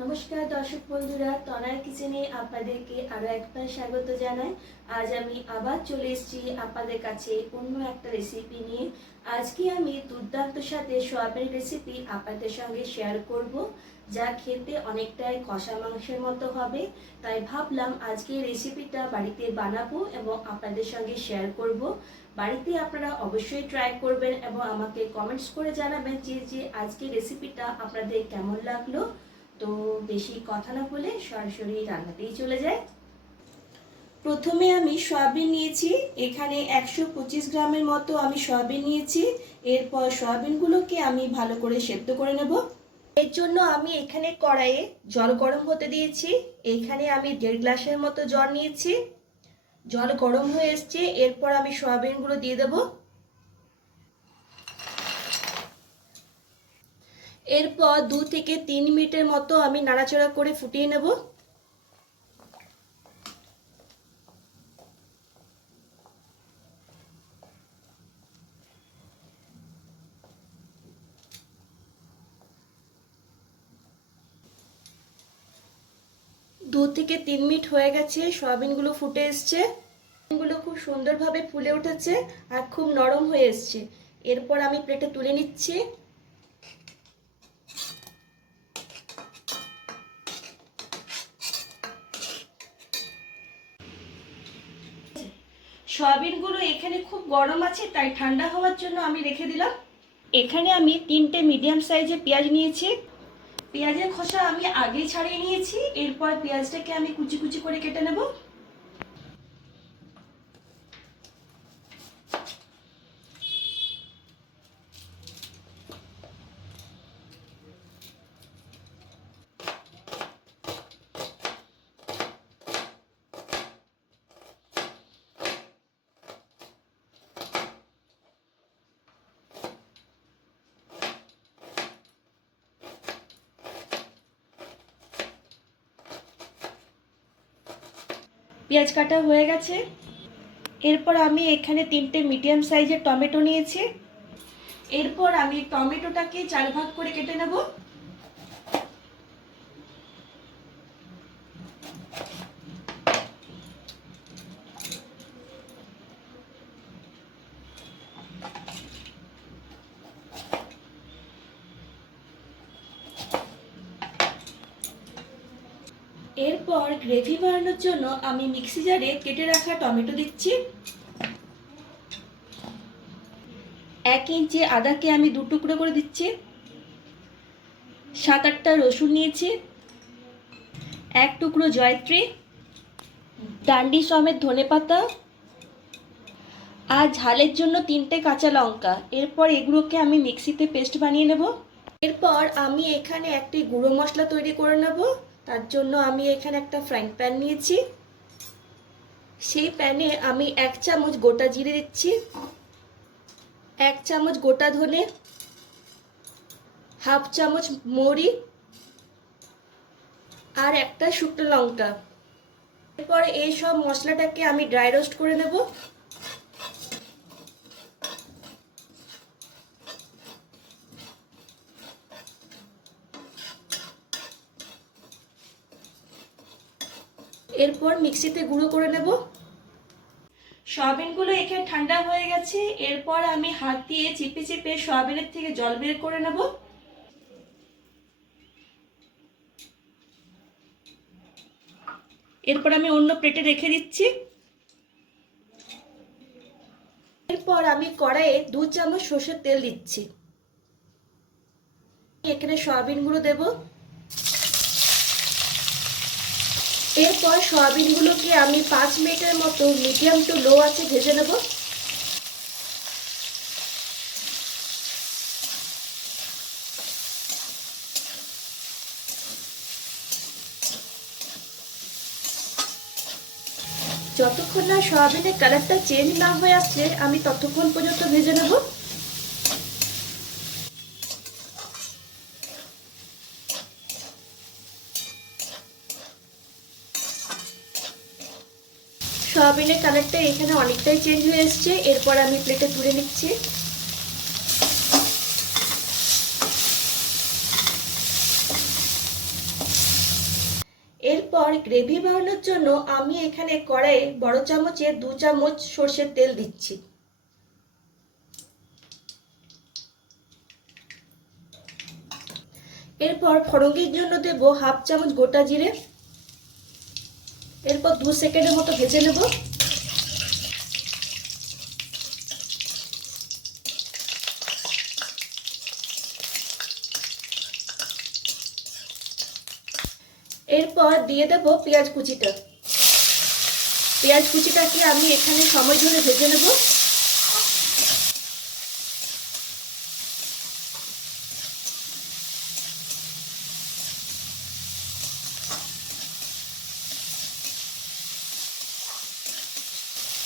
নমস্কার দর্শক বন্ধুরা, তনয় কিচেনে আপনাদেরকে আরও একবার স্বাগত জানাই। আজ আমি আবার চলে এসেছি আপনাদের কাছে অন্য একটা রেসিপি নিয়ে। আজকে আমি দুর্দান্ত স্বাদের সোয়াবিন রেসিপি আপনাদের সঙ্গে শেয়ার করব, যা খেতে অনেকটাই কষা মাংসের মতো হবে। তাই ভাবলাম আজকে এই রেসিপিটা বাড়িতে বানাবো এবং আপনাদের সঙ্গে শেয়ার করব। বাড়িতে আপনারা অবশ্যই ট্রাই করবেন এবং আমাকে কমেন্টস করে জানাবেন যে আজকে রেসিপিটা আপনাদের কেমন লাগলো। তো বেশি কথা না বলে সরাসরি রান্নাতেই চলে যায়। প্রথমে আমি সয়াবিন নিয়েছি, এখানে 125 গ্রামের মতো আমি সয়াবিন নিয়েছি। এরপর সয়াবিনগুলোকে আমি ভালো করে সেদ্ধ করে নেব। এর জন্য আমি এখানে কড়াইয়ে জল গরম হতে দিয়েছি। এখানে আমি 1.5 গ্লাসের মতো জল নিয়েছি। জল গরম হয়ে এসছে, এরপর আমি সয়াবিনগুলো দিয়ে দেব। এরপর 2 থেকে 3 মিনিটের মতো আমি নাড়াচাড়া করে ফুটিয়ে নেব। দু থেকে 3 মিনিট হয়ে গেছে, সয়াবিনগুলো ফুটে এসছে। সয়াবিনগুলো খুব সুন্দরভাবে ফুলে উঠেছে আর খুব নরম হয়ে এসছে। এরপর আমি প্লেটে তুলে নিচ্ছি। সয়াবিনগুলো এখানে খুব গরম আছে, তাই ঠান্ডা হওয়ার জন্য আমি রেখে দিলাম। এখানে আমি 3টে মিডিয়াম সাইজের পেঁয়াজ নিয়েছি। পেঁয়াজের খোসা আমি আগেই ছাড়িয়ে নিয়েছি। এরপর পেঁয়াজটাকে আমি কুচি কুচি করে কেটে নেব। পেঁয়াজ কাটা হয়ে গেছে। এরপর আমি এখানে 3টে মিডিয়াম সাইজের টমেটো নিয়েছি। এরপর আমি টমেটোটাকে 4 ভাগ করে কেটে নেব। এরপর গ্রেভি বানানোর জন্য আমি মিক্সি জারে কেটে রাখা টমেটো দিচ্ছি। 1 ইঞ্চি আদাকে আমি 2 টুকরো করে দিচ্ছি। 7-8টা রসুন নিয়েছি। 1 টুকরো জয়ত্রী, ডান্ডি সমেত ধনেপাতা আর ঝালের জন্য 3টে কাঁচা লঙ্কা। এরপর এগুলোকে আমি মিক্সিতে পেস্ট বানিয়ে নেব। এরপর আমি এখানে একটি গুঁড়ো মশলা তৈরি করে নেব। তার জন্য আমি এখানে একটা ফ্রাইং প্যান নিয়েছি। সেই প্যানে আমি 1 চামচ গোটা জিরে দিচ্ছি, 1 চামচ গোটা ধনে, হাফ চামচ মৌরি আর একটা শুকনো লঙ্কা। এরপর এই সব মশলাটাকে আমি ড্রাই রোস্ট করে নেব। এরপর মিক্সিতে গুঁড়ো করে নেব। সয়াবিনগুলো এখানে ঠান্ডা হয়ে গেছে। এরপর আমি হাত দিয়ে চিপে চিপে সয়াবিনের থেকে জল বের করে নেব। এরপর আমি অন্য প্লেটে রেখে দিচ্ছি। এরপর আমি কড়াইয়ে 2 চামচ সরষের তেল দিচ্ছি। এখানে সয়াবিনগুলো দেব। এরপর সয়াবিনগুলোকে আমি 5 মিনিটের মতো মিডিয়াম টু লো আঁচে ভেজে নেব। যতক্ষণ না সয়াবিনের কালারটা চেঞ্জ না হয়ে আসছে আমি ততক্ষণ পর্যন্ত ভেজে নেব। সয়াবিনের কালারটা এখানে অনেকটাই চেঞ্জ হয়ে এসছে। এরপর আমি প্লেটে তুলে নিচ্ছি। এরপর গ্রেভি বানানোর জন্য আমি এখানে কড়াইয়ে বড় চামচে 2 চামচ সরষের তেল দিচ্ছি। এরপর ফোড়নের জন্য দেব হাফ চামচ গোটা জিরে। এরপর 2 সেকেন্ডের মতো ভেজে নেব। এরপর দিয়ে দেব পেঁয়াজ কুচিটা। পেঁয়াজ কুচিটাকে আমি এখানে সময় ধরে ভেজে নেব।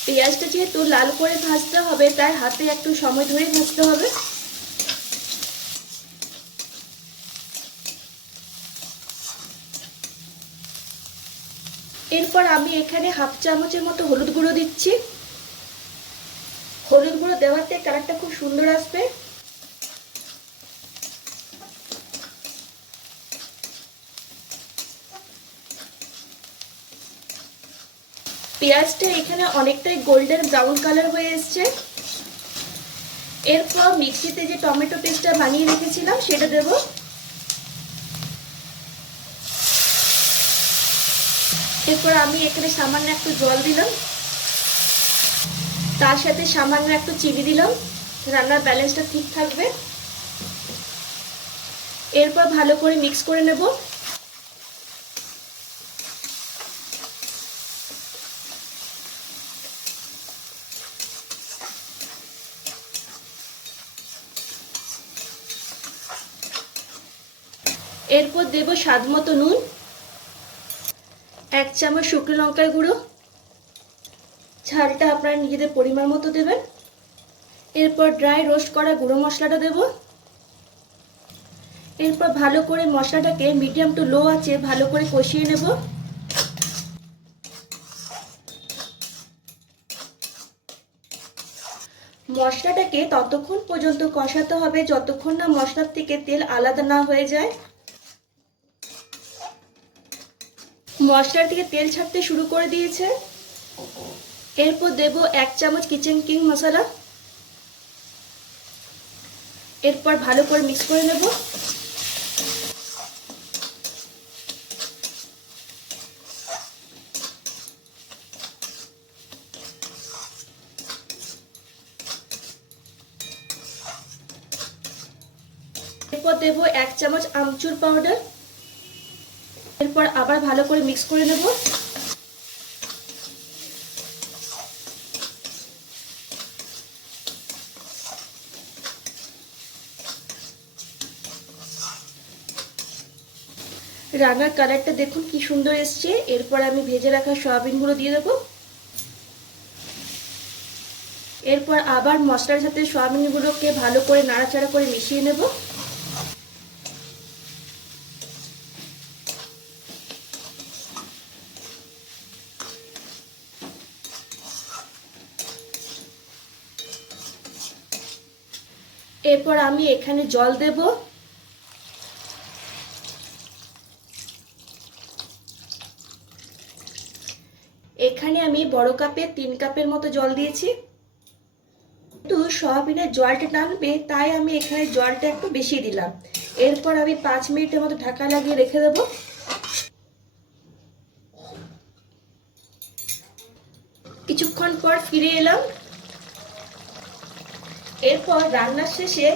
পেঁয়াজটা যেহেতু লাল করে ভাজতে হবে তাই হাতে একটু সময় ধরে ভাজতে হবে। এরপর আমি এখানে হাফ চামচের মতো হলুদ গুঁড়ো দিচ্ছি। হলুদ গুঁড়ো দেওয়াতে কালারটা খুব সুন্দর আসবে। পেঁয়াজটা এখানে অনেকটাই গোল্ডেন ব্রাউন কালার হয়ে এসছে। এরপর মিক্সিতে যে টমেটো পেস্টটা বানিয়ে রেখেছিলাম সেটা দেব। এরপর আমি এখানে সামান্য একটু জল দিলাম, তার সাথে সামান্য একটু চিনি দিলাম, রান্নার ব্যালেন্সটা ঠিক থাকবে। এরপর ভালো করে মিক্স করে নেব। এরপর দেব স্বাদ মতো নুন, 1 চামচ শুকনো লঙ্কার গুঁড়ো, ঝালটা আপনারা নিজেদের পরিমাণ মতো দেবেন। এরপর ড্রাই রোস্ট করা গুঁড়ো মশলাটা দেব। এরপর ভালো করে মশলাটাকে মিডিয়াম টু লো আঁচে ভালো করে কষিয়ে নেব। মশলাটাকে ততক্ষণ পর্যন্ত কষাতে হবে যতক্ষণ না মশলার থেকে তেল আলাদা না হয়ে যায়। মশলা থেকে তেল ছাড়তে শুরু করে দিয়েছে। এরপর দেব 1 চামচ কিচেন কিং মশলা। এরপর ভালো করে মিক্স করে নেব। এরপর দেব 1 চামচ আমচুর পাউডার। এরপর আবার ভালো করে মিক্স করে নেব। রান্নার কালারটা দেখুন কি সুন্দর এসছে। এরপর আমি ভেজে রাখা সয়াবিনগুলো দিয়ে দেবো। এরপর আবার মশলার সাথে সয়াবিনগুলোকে ভালো করে নাড়াচাড়া করে মিশিয়ে নেব। এরপর আমি এখানে জল দেব। এখানে আমি বড় কাপে 3 কাপের মতো জল দিয়েছি। তো সয়াবিনের জলটা টানবে তাই আমি এখানে জলটা একটু বেশি দিলাম। এরপর আমি 5 মিনিটের মতো ঢাকা লাগিয়ে রেখে দেব। কিছুক্ষণ পর ফিরে এলাম। এরপর রান্নার শেষে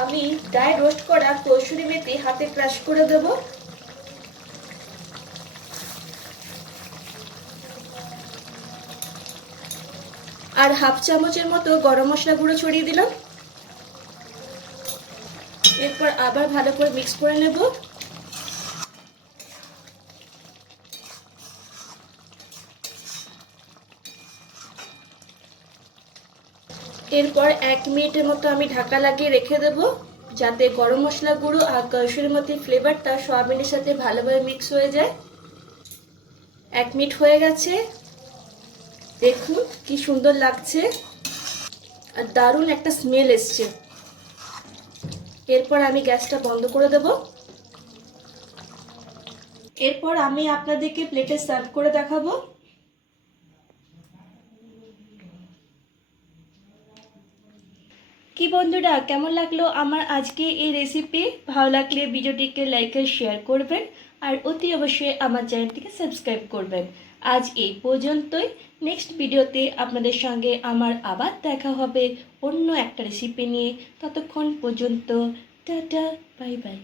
আমি ড্রাই রোস্ট করা কসুরি মেথি হাতে ক্রাশ করে দেব। আর হাফ চামচের মতো গরম মশলা গুঁড়ো ছড়িয়ে দিলাম। এরপর আবার ভালো করে মিক্স করে নেব। এরপর 1 মিনিটের মতো আমি ঢাকা লাগিয়ে রেখে দেব যাতে গরম মশলা গুঁড়ো আর কসুরি মেথির ফ্লেভারটা সয়াবিনের সাথে ভালোভাবে মিক্স হয়ে যায়। 1 মিনিট হয়ে গেছে, দেখুন কি সুন্দর লাগছে আর দারুণ একটা স্মেল এসছে। এরপর আমি গ্যাসটা বন্ধ করে দেব। এরপর আমি আপনাদেরকে প্লেটে সার্ভ করে দেখাবো। কি বন্ধুরা, কেমন লাগলো আমার আজকে এই রেসিপি? ভালো লাগলে ভিডিওটিকে লাইক আর শেয়ার করবেন, আর অতি অবশ্যই আমার চ্যানেলটিকে সাবস্ক্রাইব করবেন। আজ এই পর্যন্তই। নেক্সট ভিডিওতে আপনাদের সঙ্গে আমার আবার দেখা হবে অন্য একটা রেসিপি নিয়ে। ততক্ষণ পর্যন্ত টাটা, বাই বাই।